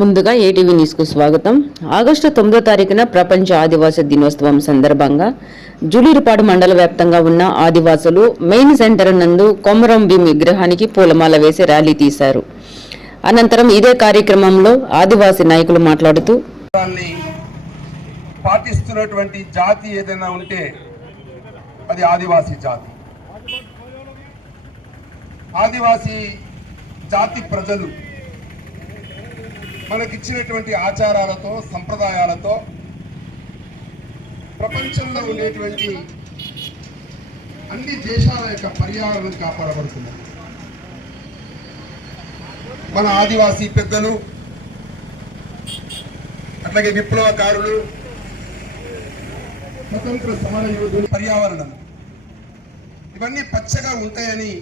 ముందుగా ఏటీవీ న్యూస్కు స్వాగతం. ఆగస్టు 9వ తారీఖున ప్రపంచ ఆదివాసీ దినోత్సవం సందర్భంగా జూలూరుపాడు మండల వ్యాప్తంగా ఉన్న ఆదివాసులు మెయిన్ సెంటర్ నందు కొమరం భీం విగ్రహానికి పూలమాల వేసి ర్యాలీ తీశారు. అనంతరం ఇదే కార్యక్రమంలో ఆదివాసీ నాయకులు మాట్లాడుతూ పాటిస్తున్నటువంటి జాతి ఏదైనా ఉంటే అది ఆదివాసీ జాతి. ఆదివాసీ జాతి ప్రజలు మనకిచ్చినటువంటి ఆచారాలతో సంప్రదాయాలతో ప్రపంచంలో ఉండేటువంటి అన్ని దేశాల యొక్క పర్యావరణం కాపాడబడుతుంది. మన ఆదివాసీ పెద్దలు, అట్లాగే విప్లవకారులు, స్వతంత్ర సమర యోధులు, పర్యావరణం ఇవన్నీ పచ్చగా ఉంటాయని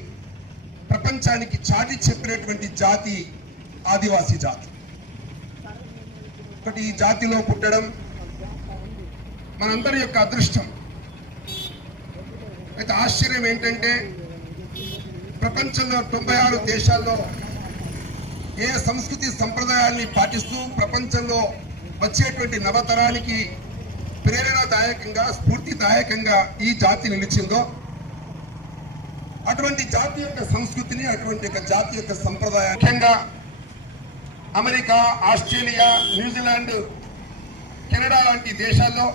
ప్రపంచానికి చాటి చెప్పినటువంటి జాతి ఆదివాసీ జాతి. ఒకటి ఈ జాతిలో పుట్టడం మనందరి యొక్క అదృష్టం. అయితే ఆశ్చర్యం ఏంటంటే ప్రపంచంలో 96 దేశాల్లో ఏ సంస్కృతి సంప్రదాయాల్ని పాటిస్తూ ప్రపంచంలో వచ్చేటువంటి నవతరానికి ప్రేరణాదాయకంగా, స్ఫూర్తిదాయకంగా ఈ జాతి నిలిచిందో అటువంటి జాతి యొక్క సంస్కృతిని, అటువంటి యొక్క జాతి యొక్క సంప్రదాయం ముఖ్యంగా అమెరికా, ఆస్ట్రేలియా, న్యూజిలాండ్, కెనడా లాంటి దేశాల్లో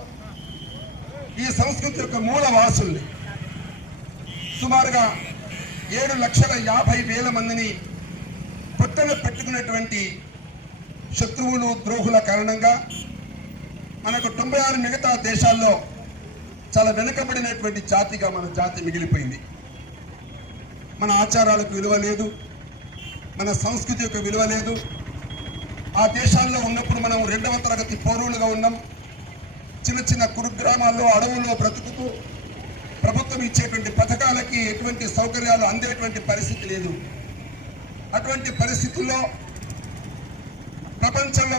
ఈ సంస్కృతి యొక్క మూలవాసుల్ని సుమారుగా 7,50,000 మందిని పుట్టన పెట్టుకున్నటువంటి శత్రువులు, ద్రోహుల కారణంగా మనకు 96 మిగతా దేశాల్లో చాలా వెనుకబడినటువంటి జాతిగా మన జాతి మిగిలిపోయింది. మన ఆచారాలకు విలువ లేదు, మన సంస్కృతి యొక్క విలువ లేదు. ఆ దేశాల్లో ఉన్నప్పుడు మనం 2వ తరగతి పౌరులుగా ఉన్నాం. చిన్న చిన్న కురుగ్రామాల్లో, అడవుల్లో బ్రతుకుతూ ప్రభుత్వం ఇచ్చేటువంటి పథకాలకి ఎటువంటి సౌకర్యాలు అందేటువంటి పరిస్థితి లేదు. అటువంటి పరిస్థితుల్లో ప్రపంచంలో